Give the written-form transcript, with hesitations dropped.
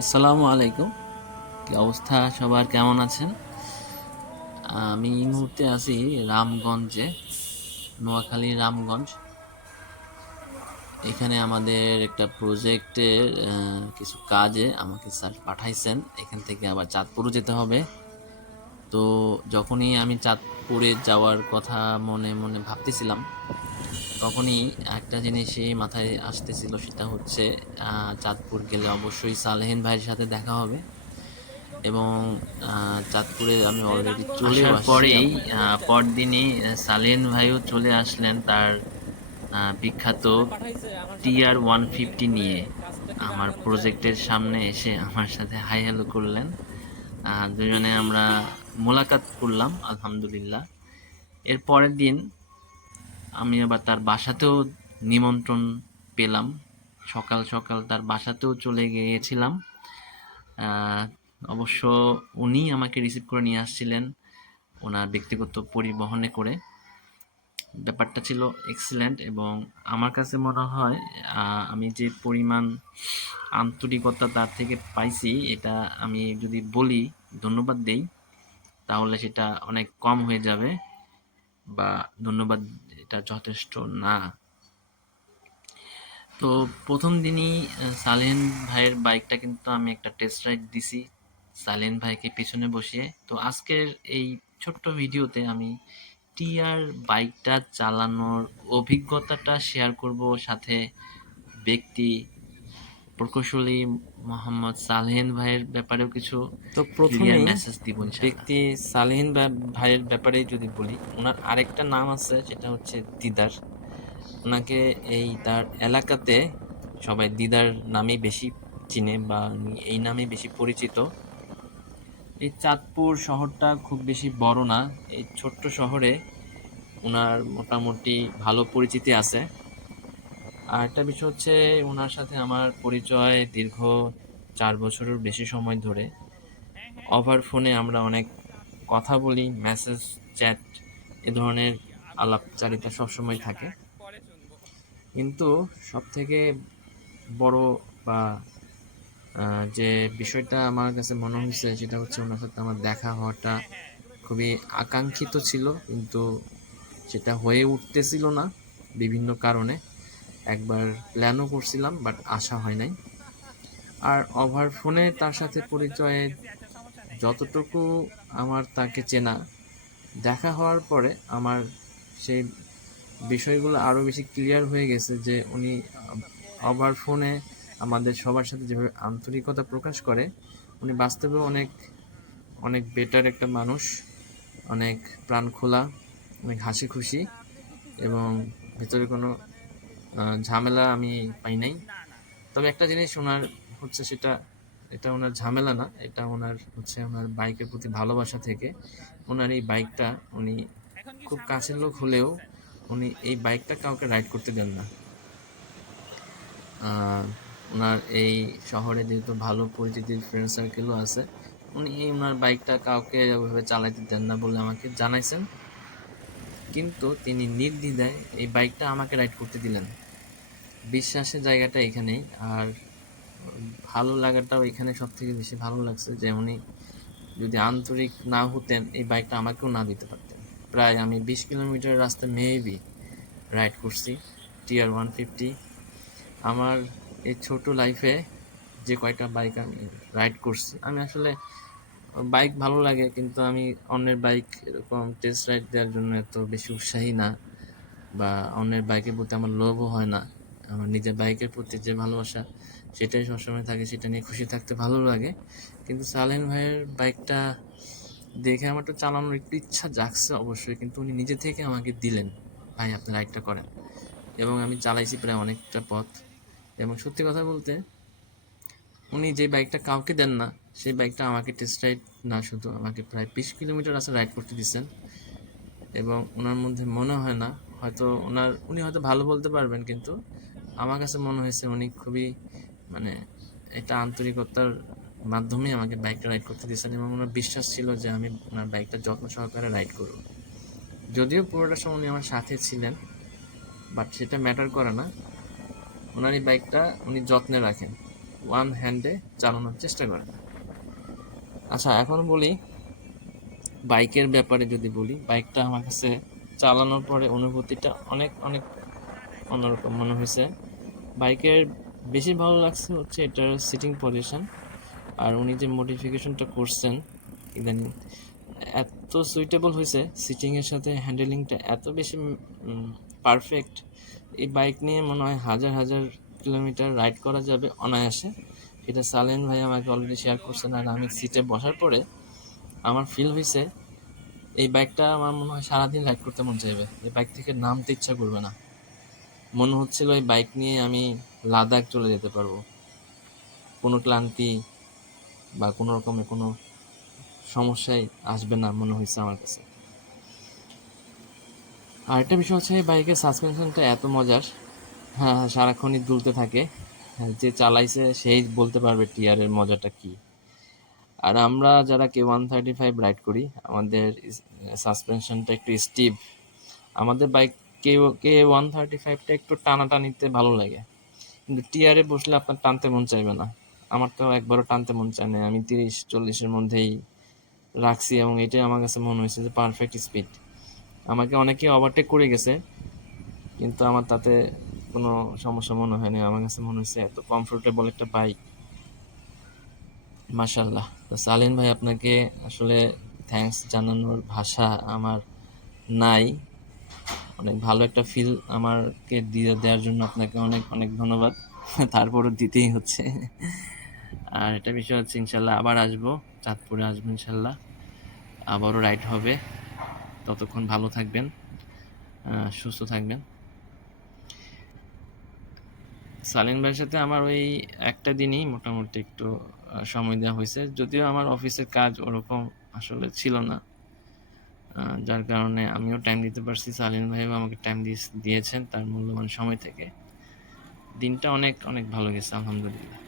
আসসালামু আলাইকুম। কি অবস্থা সবার, কেমন আছেন? আমি এই মুহূর্তে আছি রামগঞ্জে, নোয়াখালী রামগঞ্জ। এখানে আমাদের একটা প্রজেক্টের কিছু কাজে আমাকে স্যার পাঠাইছেন। এখান থেকে আবার চাঁদপুরও যেতে হবে। তো যখনই আমি চাঁদপুরে যাওয়ার কথা মনে মনে ভাবতেছিলাম, তখনই একটা জিনিসই মাথায় আসতেছিল, সেটা হচ্ছে চাঁদপুর গেলে অবশ্যই সালেহিন ভাইয়ের সাথে দেখা হবে। এবং চাঁদপুরে আমি অলরেডি আসার পরেই পরদিনই সালেন ভাইও চলে আসলেন তার বিখ্যাত TR-150 নিয়ে আমার প্রজেক্টের সামনে এসে আমার সাথে হাই হ্যালো করলেন। দুজনে আমরা মোলাকাত করলাম আলহামদুলিল্লাহ। এর পরের দিন আমি আবার তার বাসাতেও নিমন্ত্রণ পেলাম। সকাল সকাল তার বাসাতেও চলে গিয়েছিলাম। আহ, অবশ্য উনি আমাকে রিসিভ করে নিয়ে আসছিলেন ওনার ব্যক্তিগত পরিবহনে করে। ব্যাপারটা ছিল এক্সিলেন্ট, এবং আমার কাছে মনে হয় আমি যে পরিমাণ আন্তরিকতা তার থেকে পাইছি, এটা আমি যদি বলি, ধন্যবাদ দেই, তাহলে সেটা অনেক কম হয়ে যাবে, বা ধন্যবাদ এটা যথেষ্ট না। তো প্রথম দিনই সালেন ভাইয়ের বাইকটা কিন্তু আমি একটা টেস্ট রাইড দিছি সালেন ভাইকে পিছনে বসিয়ে। তো আজকের এই ছোট্ট ভিডিওতে আমি টিআর বাইকটা চালানোর অভিজ্ঞতাটা শেয়ার করব, সাথে ব্যক্তি প্রকৌশলী মোহাম্মদ সালেহিন ভাইয়ের ব্যাপারেও কিছু তো ক্লিয়ার প্রথমেই মেসেজ দিব ইনশাআল্লাহ। ব্যক্তি সালেহিন ভাইয়ের ব্যাপারে যদি বলি, ওনার আরেকটা নাম আছে, সেটা হচ্ছে দিদার। ওনাকে এই তার এলাকাতে সবাই দিদার নামেই বেশি চিনে, বা উনি এই নামেই বেশি পরিচিত। এই চাঁদপুর শহরটা খুব বেশি বড় না, এই ছোট্ট শহরে ওনার মোটামুটি ভালো পরিচিতি আছে। আর একটা বিষয় হচ্ছে, ওনার সাথে আমার পরিচয় দীর্ঘ 4 বছরের বেশি সময় ধরে। ওভার ফোনে আমরা অনেক কথা বলি, মেসেজ, চ্যাট, এ ধরনের আলাপচারিতা সবসময় থাকে। কিন্তু সবথেকে বড় বা যে বিষয়টা আমার কাছে মনে হয়েছে, সেটা হচ্ছে ওনার সাথে আমার দেখা হওয়াটা খুবই আকাঙ্ক্ষিত ছিল, কিন্তু সেটা হয়ে উঠতেছিল না বিভিন্ন কারণে। একবার প্ল্যানও করছিলাম, বাট আসা হয় নাই। আর ওভার ফোনে তার সাথে পরিচয়ে যতটুকু আমার তাকে চেনা, দেখা হওয়ার পরে আমার সেই বিষয়গুলো আরও বেশি ক্লিয়ার হয়ে গেছে যে উনি ওভার ফোনে আমাদের সবার সাথে যেভাবে আন্তরিকতা প্রকাশ করে, উনি বাস্তবেও অনেক অনেক বেটার একটা মানুষ, অনেক প্রাণ খোলা, অনেক হাসি খুশি, এবং ভেতরে কোনো ঝামেলা আমি পাই নাই। তবে একটা জিনিস ওনার হচ্ছে, এটা ওনার ঝামেলা না, এটা ওনার হচ্ছে ওনার বাইকের প্রতি ভালোবাসা থেকে ওনার এই বাইকটা, উনি খুব কাছের লোক হলেও উনি এই বাইকটা কাউকে রাইড করতে দেন না। ওনার এই শহরে যেহেতু ভালো পরিচিতির ফ্রেন্ড সার্কেলও আছে, উনি এই ওনার বাইকটা কাউকে ওইভাবে চালাইতে দেন না বলে আমাকে জানাইছেন। কিন্তু তিনি নির্দ্বিধায় এই বাইকটা আমাকে রাইড করতে দিলেন। বিশ্বাসের জায়গাটা এখানেই। আর ভালো লাগাটাও এখানে সব থেকে বেশি ভালো লাগছে যে উনি যদি আন্তরিক না হতেন, এই বাইকটা আমাকেও না দিতে পারতেন। প্রায় আমি 20 কিলোমিটার রাস্তা মেবি রাইড করছি TR-150। আমার এই ছোট লাইফে যে কয়টা বাইক আমি রাইড করছি, আমি আসলে বাইক ভালো লাগে, কিন্তু আমি অন্যের বাইক এরকম টেস্ট রাইড দেওয়ার জন্য এত বেশি উৎসাহী না, বা অন্যের বাইকের প্রতি আমার লোভও হয় না। আমার নিজের বাইকের প্রতি যে ভালোবাসা, সেটাই সবসময় থাকে, সেটা নিয়ে খুশি থাকতে ভালো লাগে। কিন্তু সালেন ভাইয়ের বাইকটা দেখে আমার তো চালানোর একটু ইচ্ছা জাগছে অবশ্যই, কিন্তু উনি নিজে থেকে আমাকে দিলেন, ভাই আপনি রাইডটা করেন। এবং আমি চালাইছি প্রায় অনেকটা পথ। এবং সত্যি কথা বলতে, উনি যে বাইকটা কাউকে দেন না, সেই বাইকটা আমাকে টেস্ট রাইড না, শুধু আমাকে প্রায় 20 কিলোমিটার রাস্তা রাইড করতে দিচ্ছেন। এবং ওনার মধ্যে মনে হয় না, হয়তো উনি হয়তো ভালো বলতে পারবেন, কিন্তু আমার কাছে মনে হয়েছে উনি খুবই, মানে, এটা আন্তরিকতার মাধ্যমে আমাকে বাইকটা রাইড করতে দিয়েছেন, এবং ওনার বিশ্বাস ছিল যে আমি ওনার বাইকটা যত্ন সহকারে রাইড করব। যদিও পুরোটা সময় উনি আমার সাথে ছিলেন, বাট সেটা ম্যাটার করে না। ওনার এই বাইকটা উনি যত্নে রাখেন। ওয়ান হ্যান্ডে চালানোর চেষ্টা করেন। আচ্ছা, এখন বলি বাইকের ব্যাপারে। যদি বলি, বাইকটা আমার কাছে চালানোর পরে অনুভূতিটা অনেক অনেক অন্যরকম মনে হয়েছে। বাইকের বেশি ভালো লাগছে হচ্ছে এটার সিটিং পজিশন, আর উনি যে মডিফিকেশনটা করছেন ইদানিং এত সুইটেবল হয়েছে, সিটিংয়ের সাথে হ্যান্ডেলিংটা এত বেশি পারফেক্ট। এই বাইক নিয়ে মনে হয় হাজার হাজার কিলোমিটার রাইড করা যাবে অনায়াসে। এটা সালেন ভাই আমাকে অলরেডি শেয়ার করছেন, আর আমি সিটে বসার পরে আমার ফিল হয়েছে এই বাইকটা আমার মনে হয় সারাদিন রাইড করতে মন চাইবে, এই বাইক থেকে নামতে ইচ্ছা করবে না। মনে হচ্ছিল এই বাইক নিয়ে আমি লাদাখ চলে যেতে পারবো, কোনো ক্লান্তি বা কোনো রকমের কোনো সমস্যাই আসবে না মনে হয়েছে আমার কাছে। আর একটা বিষয় হচ্ছে বাইকের সাসপেনশনটা এত মজার, হ্যাঁ সারাক্ষণই দুলতে থাকে। হ্যাঁ, যে চালাইছে সেই বলতে পারবে টিয়ারের মজাটা কি। আর আমরা যারা K135 রাইড করি, আমাদের সাসপেনশনটা একটু স্টিভ। আমাদের বাইক K135টা একটু টানাটানিতে ভালো লাগে, কিন্তু টিয়ারে বসলে আপনার টানতে মন চাইবে না। আমার তো একবারও টানতে মন চায় না, আমি 30-40-এর মধ্যেই রাখছি, এবং এটাই আমার কাছে মনে হয়েছে যে পারফেক্ট স্পিড। আমাকে অনেকে ওভারটেক করে গেছে, কিন্তু আমার তাতে কোনো সমস্যা মনে হয়নি। আমার কাছে মনে হয়েছে এত কমফোর্টেবল একটা বাইক, মাশাআল্লাহ। তো সালিন ভাই, আপনাকে আসলে থ্যাঙ্কস জানানোর ভাষা আমার নাই। অনেক ভালো একটা ফিল আমাকে দিয়ে দেওয়ার জন্য আপনাকে অনেক অনেক ধন্যবাদ। তারপরও দিতেই হচ্ছে। আর একটা বিষয় হচ্ছে ইনশাল্লাহ আবার আসবো, চাঁদপুরে আসবো ইনশাল্লাহ, আবারও রাইড হবে। ততক্ষণ ভালো থাকবেন, সুস্থ থাকবেন। সালিম ভাইয়ের সাথে আমার ওই একটা দিনই মোটামুটি একটু সময় দেওয়া হয়েছে, যদিও আমার অফিসের কাজ ওরকম আসলে ছিল না, যার কারণে আমিও টাইম দিতে পারছি, সালিম ভাইও আমাকে টাইম দিয়েছেন তার মূল্যবান সময় থেকে। দিনটা অনেক অনেক ভালো গেছে আলহামদুলিল্লাহ।